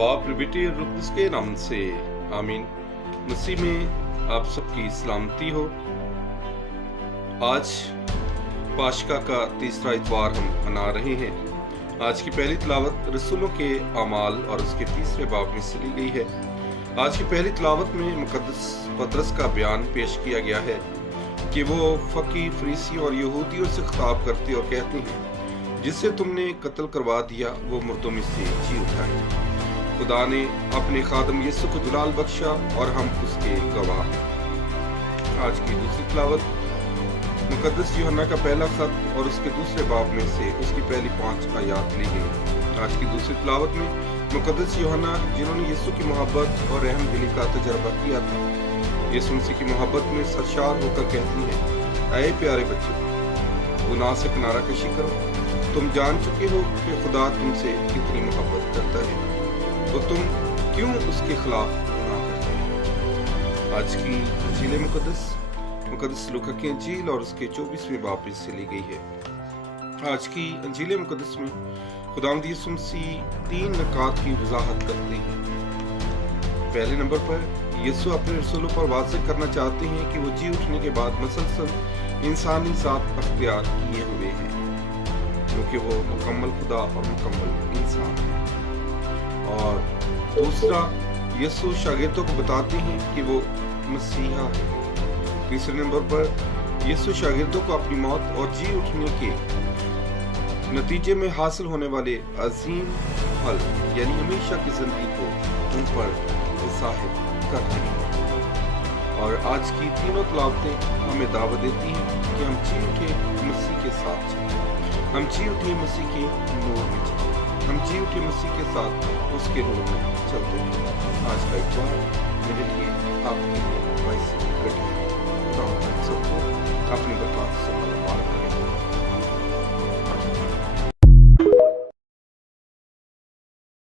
बाप बेटे और रुख के नाम से आमीन। मसीह में आप सबकी सलामती हो। आज पाशका का तीसरा इतवार हम मना रहे हैं। आज की पहली तिलावत रसूलों के अमाल और उसके तीसरे बाब में से ली गई है। आज की पहली तिलावत में मुकद्दस पतरस का बयान पेश किया गया है कि वो फकी फरीसियों और यहूदियों से खिताब करते और कहते हैं, जिससे तुमने कत्ल करवा दिया वो मुर्दों में से जी उठा है। खुदा ने अपने खादम यीशु को जलाल बख्शा और हम उसके गवाह। आज की दूसरी तिलावत मुकद्दस यूहन्ना का पहला खत और उसके दूसरे बाब में से उसकी पहली 5 आयत ली गई। आज की दूसरी तिलावत में मुकद्दस यूहन्ना, जिन्होंने यीशु की मोहब्बत और रहम दिली का तजर्बा किया था, यीशु मसीह की मोहब्बत में सरशार होकर कहती है, ऐ प्यारे बच्चों, गुनाह से किनारा कशी करो। तुम जान चुके हो कि खुदा तुमसे कितनी मोहब्बत करता है, तो तुम क्यों उसके खिलाफ गुनाह करते हैं। आज की इंजील मुकद्दस लूका की इंजील और उसके 24वें बाब से ली गई है। आज की इंजील मुकद्दस में खुदावंद यीशु मसीह 3 नकात की वजाहत करते हैं। पहले नंबर पर यीशु अपने रसूलों पर वाज़ेह करना चाहते हैं कि वो जी उठने के बाद मसलसल इंसानी ज़ात अख्तियार किए हुए हैं, क्योंकि वो मुकम्मल खुदा और मुकम्मल इंसान है। और दूसरा, यीशु शागिर्दों को बताते हैं कि वो मसीहा है। तीसरे नंबर पर यीशु शागिर्दों को अपनी मौत और जी उठने के नतीजे में हासिल होने वाले अजीम फल यानी हमेशा की जिंदगी को उन पर जाहिर कर रहे हैं। और आज की तीनों तिलावतें हमें दावत देती हैं कि हम जी उठे मसीह के साथ चलें, हम जी उठे मसीह के नूर में चलें, हम जी उठे मसीह के साथ उसके नूर में चलते हैं। आज का इतवार मेरे लिए आपके लिए वैसे कठिन है। खुदा हम सबको अपनी बरकत से मार करे।